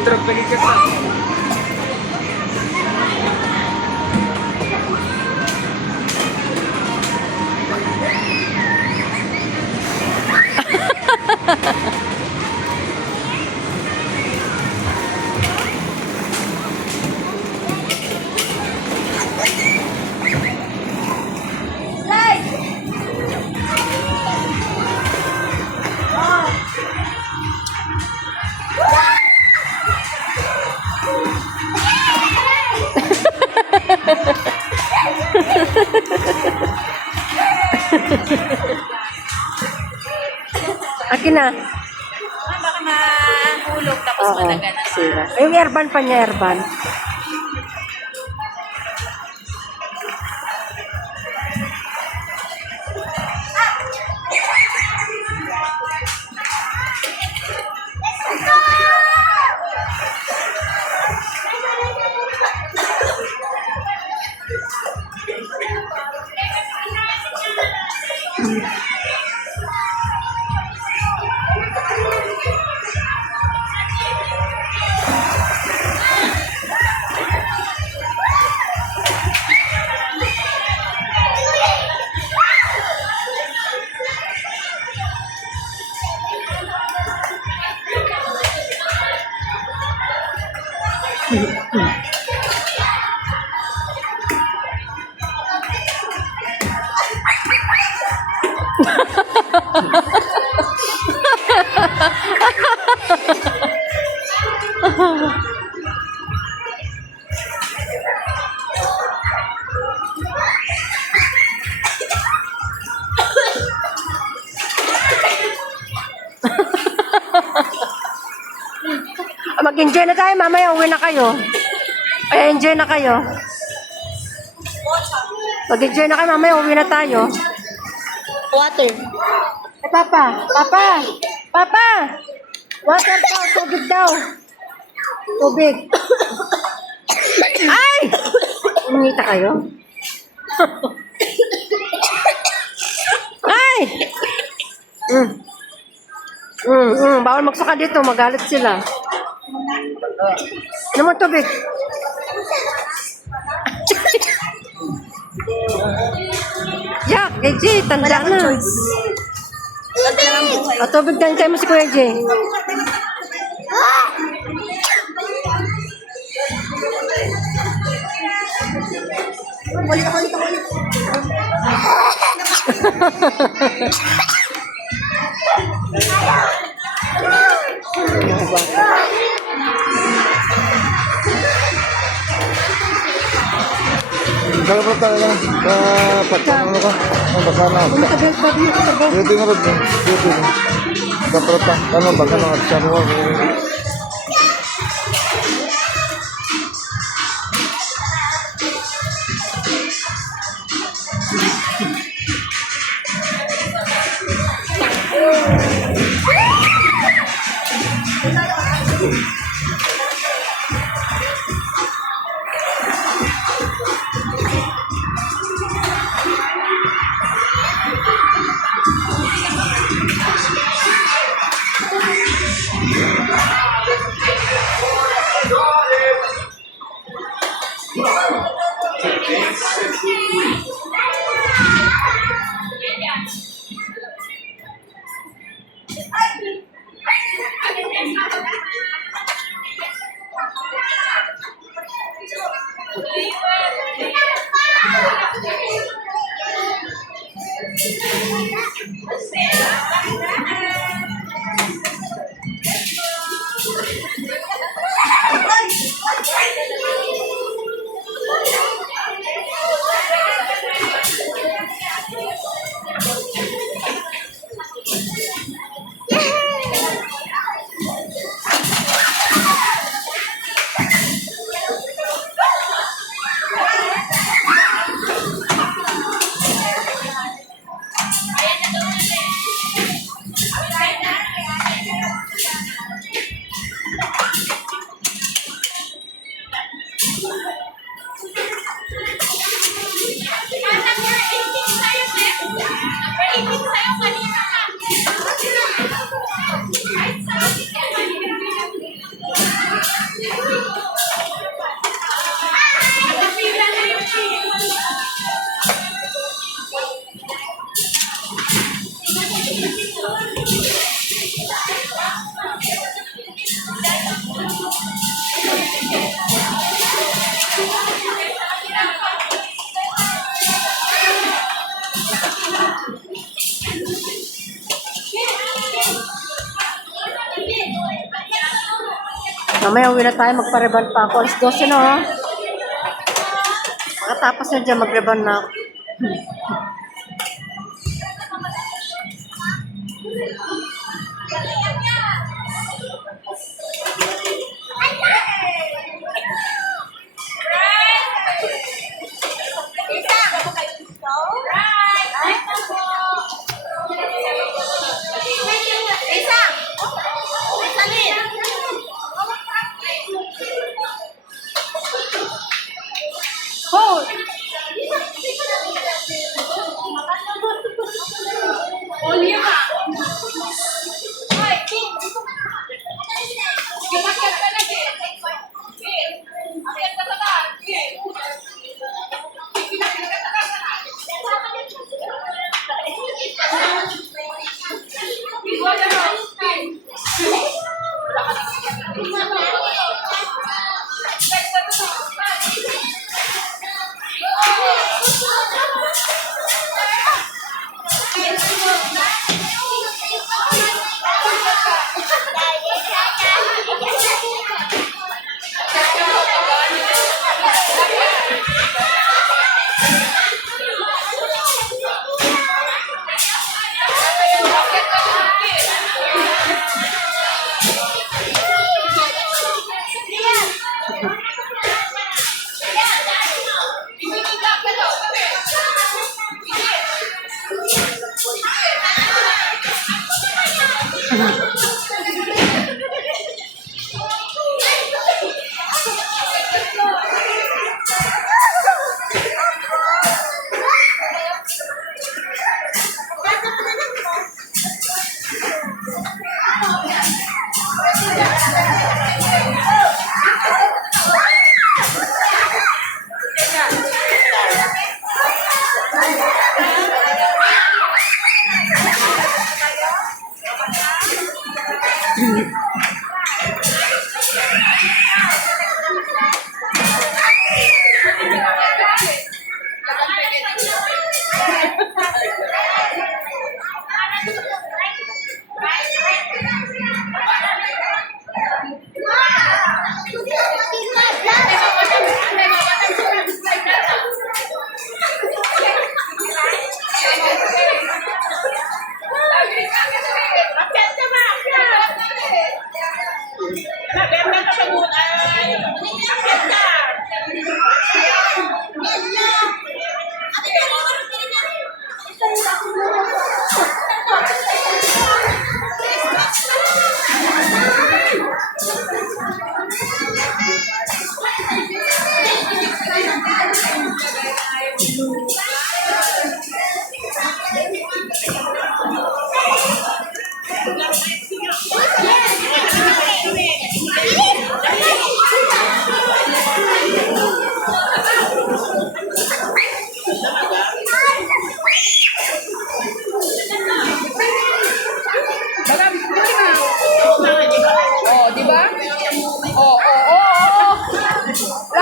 Truk balikat na. Akin na. Baka mahulog tapos Oo, malaga na. sira. Yung airban pa niya, airban. Mag-enjoy na tayo, mamaya uwi na kayo. Ay, enjoy na kayo. Mag-enjoy na kayo, mamaya uwi na tayo. Water. Eh, Papa! Papa! Papa! Water daw, tubig daw. Tubig. Ay! Umita kayo? Ay! Bawal magsuka dito, magalit sila. Ano mo tubig? Yak, AJ, tanda na. O, tubig din kayo mo si Kuya AJ. Kalau perut tak lah, patah mana kah? Bakal nak. Dia tengok tu, dia tu. Kalau perut tak, kalau bakal nak cari orang. Mamaya uwi na tayo, magpa-reban pa ako. Alas 12 na, oh. Makatapos na dyan, mag-reban na ako.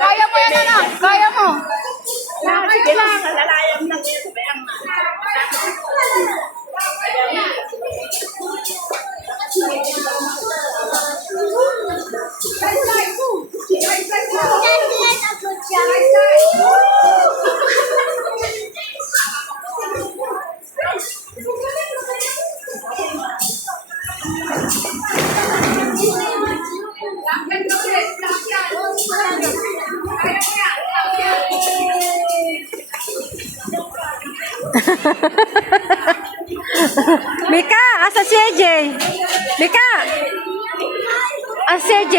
Kaya mo yan, anak. Kaya mo. Sige lang. Lalayan lang yan. Sabayang na. Mika, asa si AJ? Mika! Asa si AJ?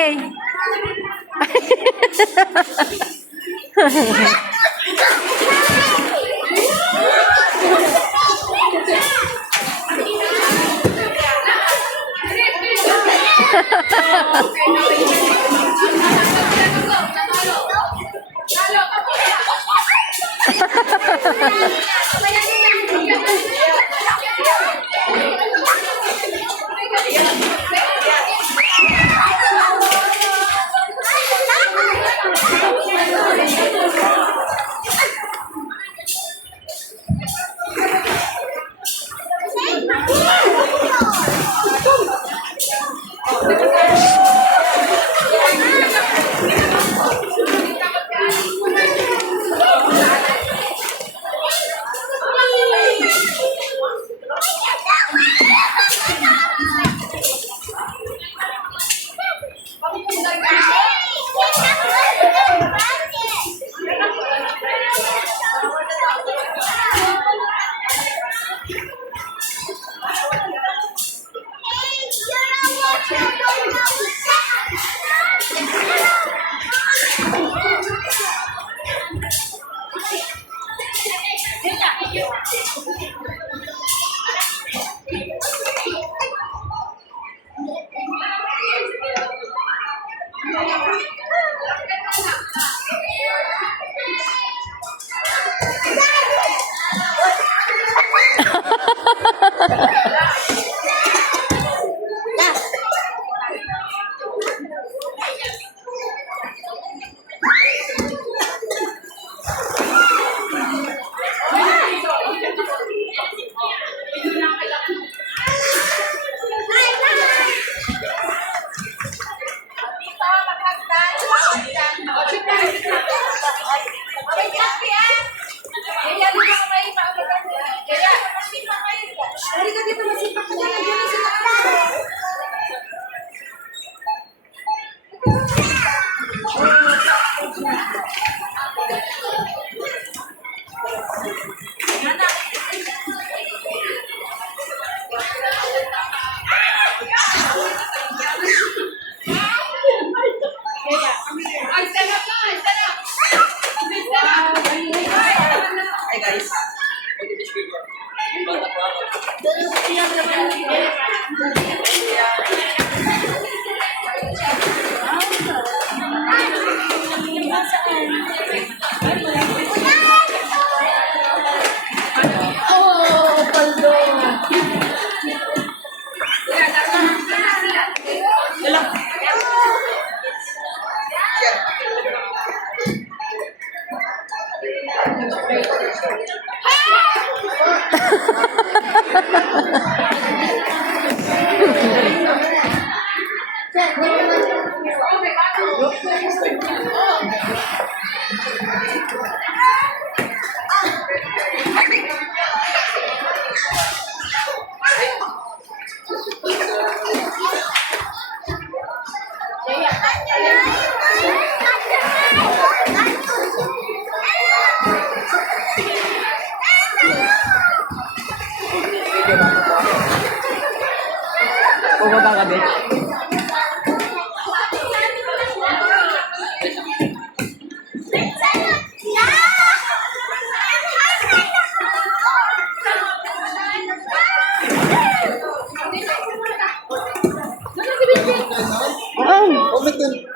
Bumaba ka, bitch.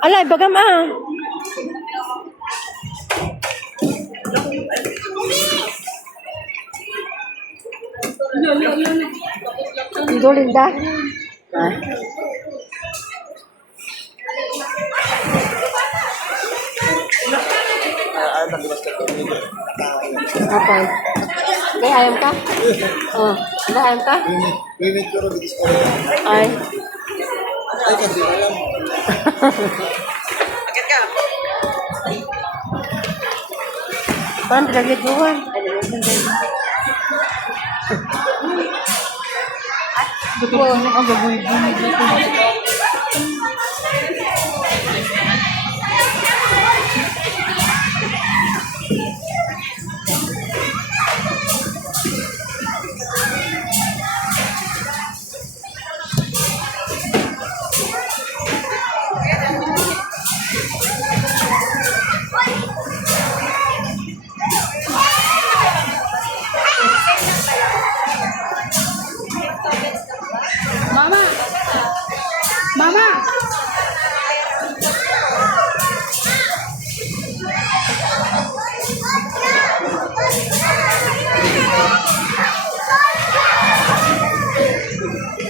Alay, bagam ah. Ito, Linda. Ah. Okay. May ayam ka? Oh, may ayam ka? Rinig ko rin dito. Ay. Ay, kasi alam. Parang pinaglaguan. Ang gagawin dito. Mama! Mama!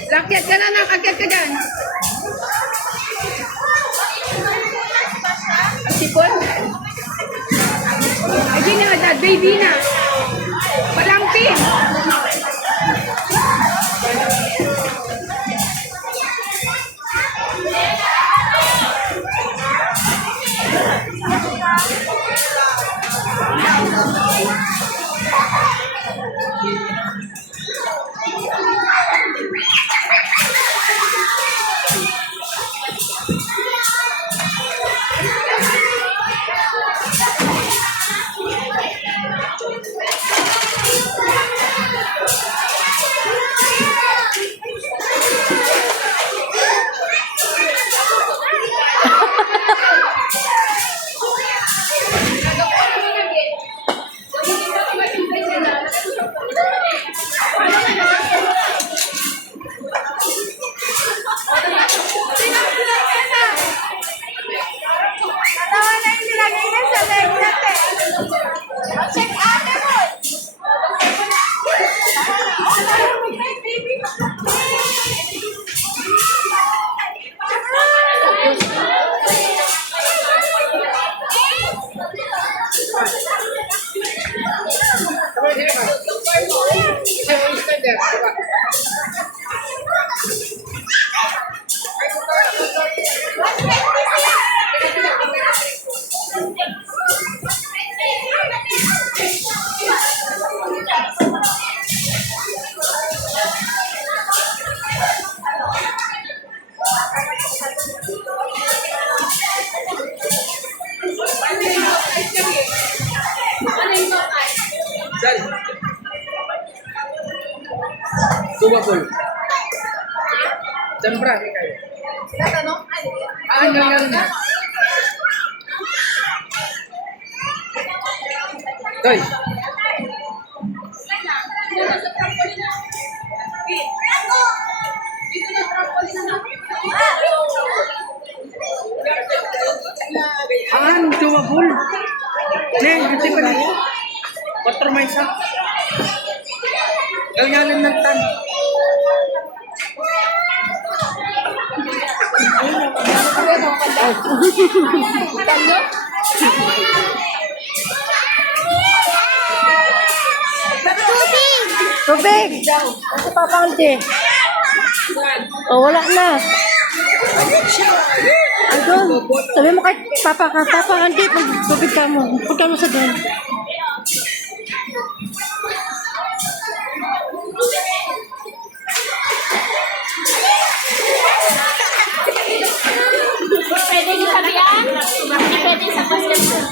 Lakyat ka na, nakakyat ka dyan. Sipon? Ay, di na, dad, baby na. Palampin. Tubakol. Siyempre, kayo. Hanggang na. Toy. Tubakol. Neng, hindi pa niyo. Water may isa. Galgalan ng tan. Tubig! Kasi papangti. Oh, wala na. Ayun. Sabi mo kay Papa ka, Papa, hindi. Tubig ka mo. Pagka mo sa doon. Pwede niyo sabi yan? Hindi pwede sa basketball.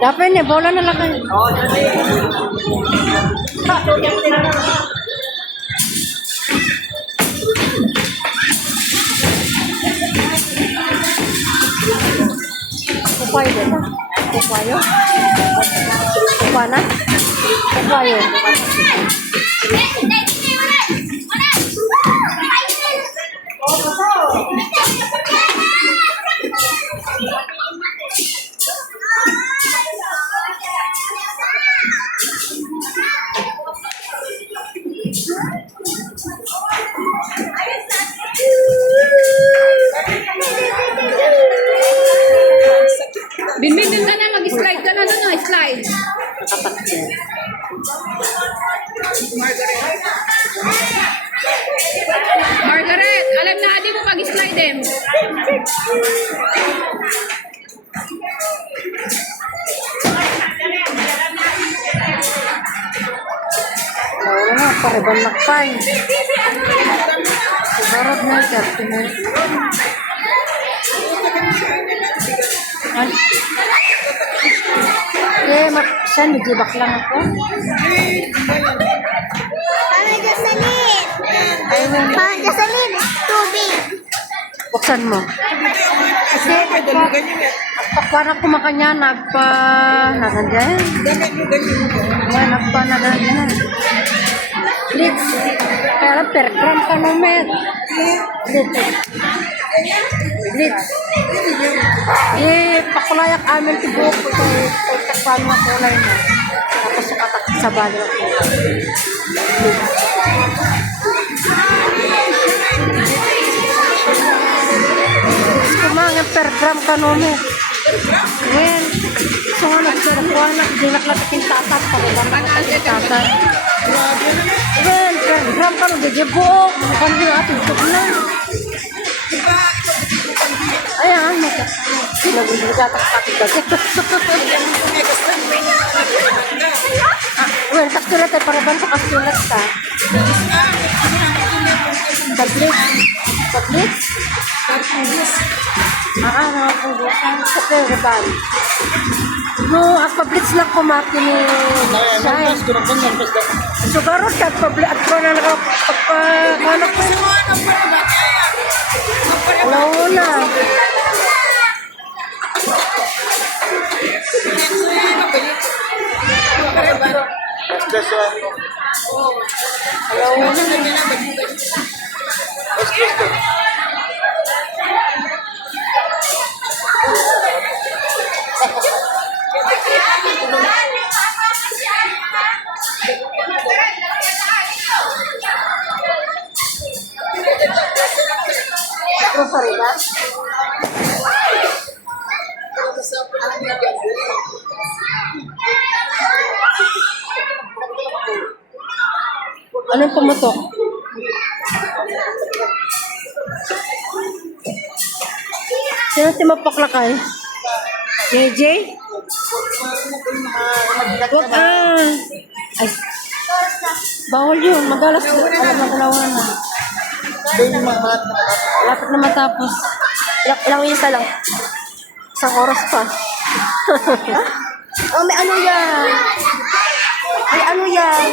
Dapat niya, bola na lang kayo. Kupayo ba? Kupayo? Kupana? Kupayo. Binbin ka na, mag-slide ka na doon, no? Slide. Margaret, alam na adi mo mag-slide eh. Oo nga, pariban makpay. Sarap na siya. Siya, nagibak lang ako. Para Jocelyn. Para Jocelyn, tubig. Buksan mo. Kasi parang kumakanya, nandiyan. Nandiyan. Blitz. Kaya lang, per gram ka naman. Blitz. Pakulayak amin tibok ko kay takpan mga kulay mo. Tapos sukatak sa bali ng kulay. Kumangan per gram ka naman. Well, so nga nagsarapuan na, hindi naklatakin tatat, pagkaman natin tatat. Well, per gram ka naman, hindi buok, mukhang din natin, ito na. Ayan, sinaguligatak-takit kasi. Well, kastulat ay paraban sa kastulat ka. Tablet? Mga punggusan sa paraban. No, ang pablits lang kumaki ni Shine. Sugarot ka, at ko na nakapagpakanak ko. Wala. Grocery ba? Anong pumutok? Sino si mapaklakay? JJ? Wag ay. Bawal yun. Magalas na. Alam na kulawan na. Lapit na matapos. Ilang isa lang. Isang oras pa. Oh, may ano yan? May ano yan?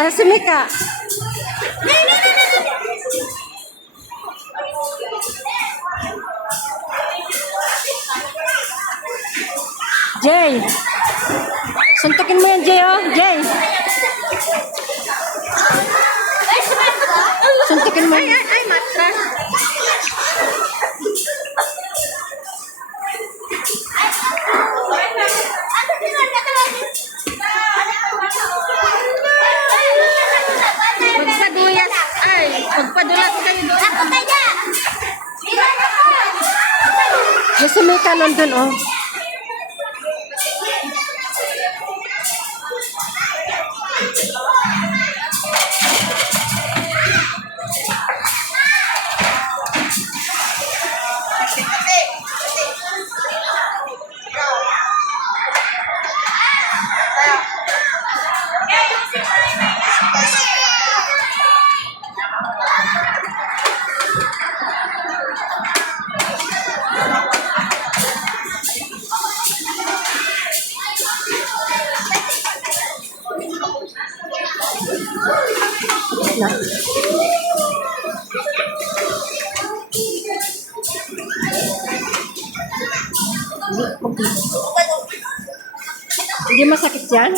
Ano si Mika? Jay! Suntukin mo yan, Jay, oh. Jay! Suntukin mo yan. Ay, matras. Magpaduyas. Ay, magpadulas kayo doon. Ako kaya. Yung si Mika nandun, oh. Na. Hindi masakit yan?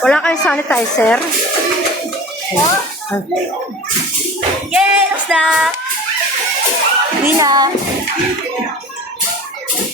Wala kayong sanitizer? Yay, what's that? Wina.